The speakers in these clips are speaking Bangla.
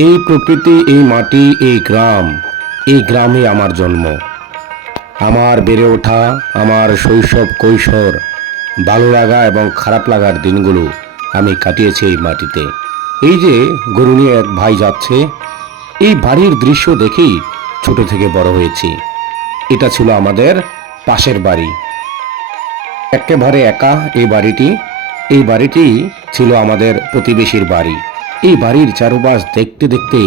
এই প্রকৃতি, এই মাটি, এই গ্রাম, এই গ্রামে আমার জন্ম। আমার বেড়ে ওঠা, আমার শৈশব কৈশোর, ভালো লাগা এবং খারাপ লাগার দিনগুলো আমি কাটিয়েছি এই মাটিতে। এই যে গরু নিয়ে এক ভাই যাচ্ছে, এই বাড়ির দৃশ্য দেখেই ছোট থেকে বড় হয়েছি। এটা ছিল আমাদের পাশের বাড়ি, একেবারে একা এই বাড়িটি। এই বাড়িটি ছিল আমাদের প্রতিবেশীর বাড়ি। এই বাড়ির চারপাশ দেখতে দেখতে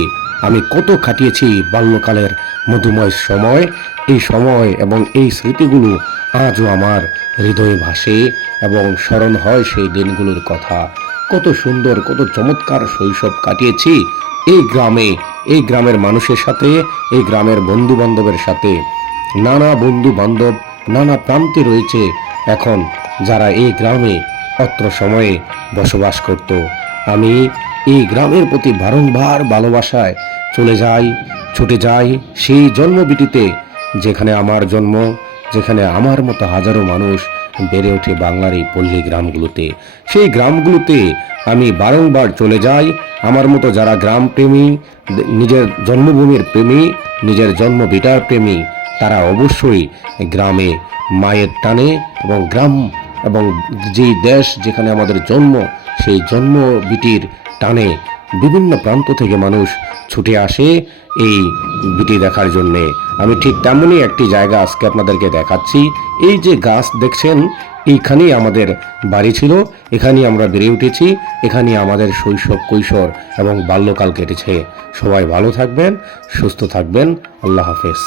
আমি কত কাটিয়েছি বাল্যকালের মধুময় সময়। এই সময় এবং এই স্মৃতিগুলো আজও আমার হৃদয়ে ভাসে এবং স্মরণ হয় সেই দিনগুলোর কথা। কত সুন্দর, কত চমৎকার শৈশব কাটিয়েছি এই গ্রামে, এই গ্রামের মানুষের সাথে, এই গ্রামের বন্ধু বান্ধবের সাথে। নানা বন্ধু বান্ধব নানা প্রান্তে রয়েছে এখন, যারা এই গ্রামে অত্র সময়ে বসবাস করত। আমি এই গ্রামের প্রতি বারংবার ভালোবাসায় চলে যাই, ছুটে যাই সেই জন্মভিটিতে, যেখানে আমার জন্ম, যেখানে আমার মতো হাজারো মানুষ বেড়ে ওঠে বাংলার এই পল্লী গ্রামগুলোতে। সেই গ্রামগুলোতে আমি বারংবার চলে যাই। আমার মতো যারা গ্রাম প্রেমী, নিজের জন্মভূমির প্রেমী, নিজের জন্মভিটার প্রেমী, তারা অবশ্যই গ্রামে মায়ের টানে এবং গ্রাম এবং যেই দেশ যেখানে আমাদের জন্ম, সেই জন্মভিটির টানে বিভিন্ন প্রান্ত থেকে মানুষ ছুটে আসে এই ভিটি দেখার জন্যে। আমি ঠিক তেমনই একটি জায়গা আজকে আপনাদেরকে দেখাচ্ছি। এই যে গাছ দেখছেন, এইখানেই আমাদের বাড়ি ছিল, এখানেই আমরা বেড়ে উঠেছি, এখানেই আমাদের শৈশব কৈশোর এবং বাল্যকাল কেটেছে। সবাই ভালো থাকবেন, সুস্থ থাকবেন। আল্লাহ হাফেজ।